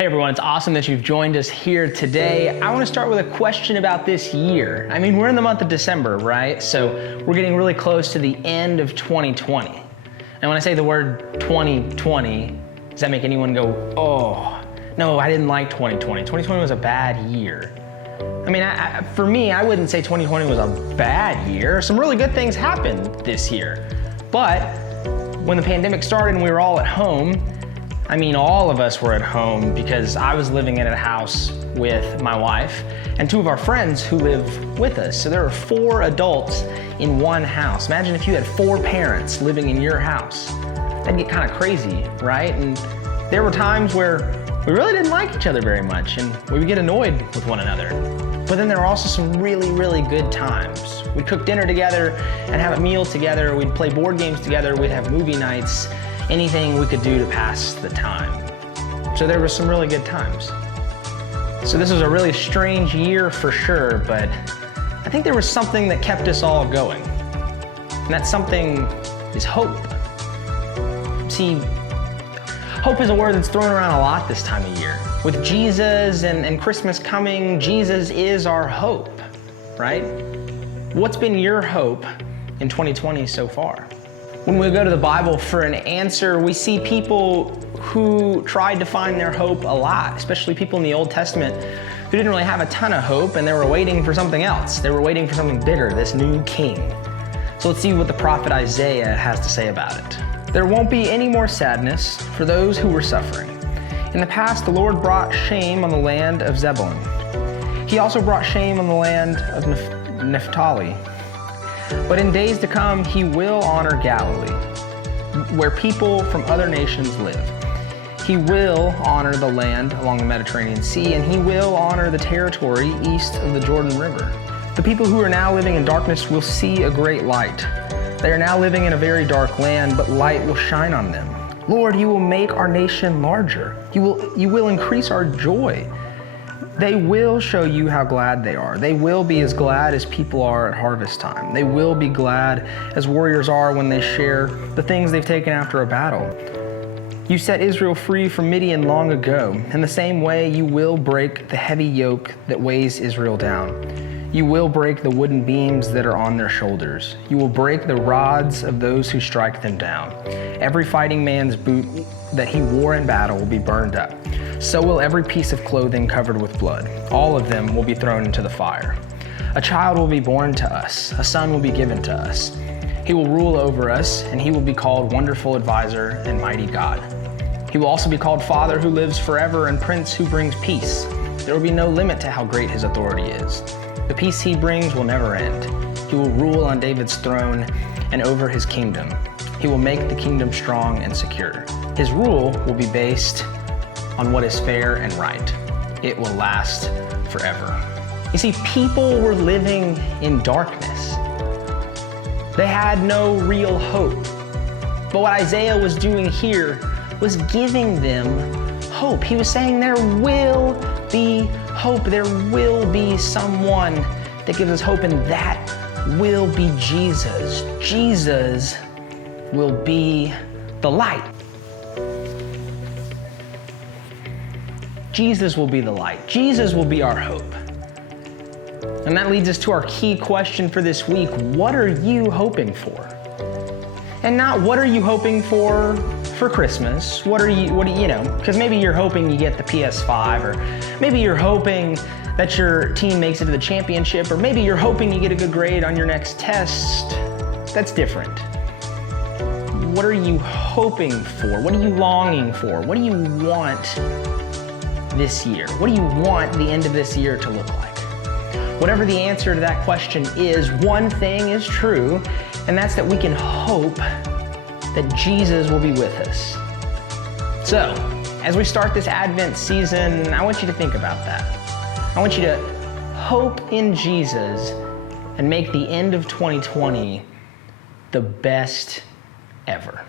Hey everyone, it's awesome that you've joined us here today. I want to start with a question about this year. I mean, we're in the month of December, right? So we're getting really close to the end of 2020. And when I say the word 2020, does that make anyone go, oh, no, I didn't like 2020. 2020 was a bad year. I mean, for me, I wouldn't say 2020 was a bad year. Some really good things happened this year. But when the pandemic started and we were all at home, I mean, all of us were at home because I was living in a house with my wife and two of our friends who live with us. So there were 4 adults in one house. Imagine if you had 4 parents living in your house. That'd get kind of crazy, right? And there were times where we really didn't like each other very much and we would get annoyed with one another. But then there were also some really, really good times. We'd cook dinner together and have a meal together. We'd play board games together. We'd have movie nights. Anything we could do to pass the time. So there were some really good times. So this was a really strange year for sure, but I think there was something that kept us all going. And that something is hope. See, hope is a word that's thrown around a lot this time of year. With Jesus and Christmas coming, Jesus is our hope, right? What's been your hope in 2020 so far? When we go to the Bible for an answer, we see people who tried to find their hope a lot, especially people in the Old Testament who didn't really have a ton of hope and they were waiting for something else. They were waiting for something bigger, this new king. So let's see what the prophet Isaiah has to say about it. There won't be any more sadness for those who were suffering. In the past, the Lord brought shame on the land of Zebulun. He also brought shame on the land of Naphtali. But in days to come, he will honor Galilee, where people from other nations live. He will honor the land along the Mediterranean Sea, and he will honor the territory east of the Jordan River. The people who are now living in darkness will see a great light. They are now living in a very dark land, but light will shine on them. Lord, you will make our nation larger. You will increase our joy. They will show you how glad they are. They will be as glad as people are at harvest time. They will be glad as warriors are when they share the things they've taken after a battle. You set Israel free from Midian long ago. In the same way, you will break the heavy yoke that weighs Israel down. You will break the wooden beams that are on their shoulders. You will break the rods of those who strike them down. Every fighting man's boot that he wore in battle will be burned up. So will every piece of clothing covered with blood. All of them will be thrown into the fire. A child will be born to us. A son will be given to us. He will rule over us, and he will be called Wonderful Advisor and Mighty God. He will also be called Father who lives forever and Prince who brings peace. There will be no limit to how great his authority is. The peace he brings will never end. He will rule on David's throne and over his kingdom. He will make the kingdom strong and secure. His rule will be based on what is fair and right. It will last forever. You see, people were living in darkness. They had no real hope. But what Isaiah was doing here was giving them hope. He was saying there will be hope. There will be someone that gives us hope, and that will be Jesus. Jesus will be the light. Jesus will be the light. Jesus will be our hope. And that leads us to our key question for this week. What are you hoping for? And not what are you hoping for Christmas? What are you know, because maybe you're hoping you get the PS5, or maybe you're hoping that your team makes it to the championship, or maybe you're hoping you get a good grade on your next test. That's different. What are you hoping for? What are you longing for? What do you want this year? What do you want the end of this year to look like? Whatever the answer to that question is, one thing is true, and that's that we can hope that Jesus will be with us. So, as we start this Advent season, I want you to think about that. I want you to hope in Jesus and make the end of 2020 the best ever.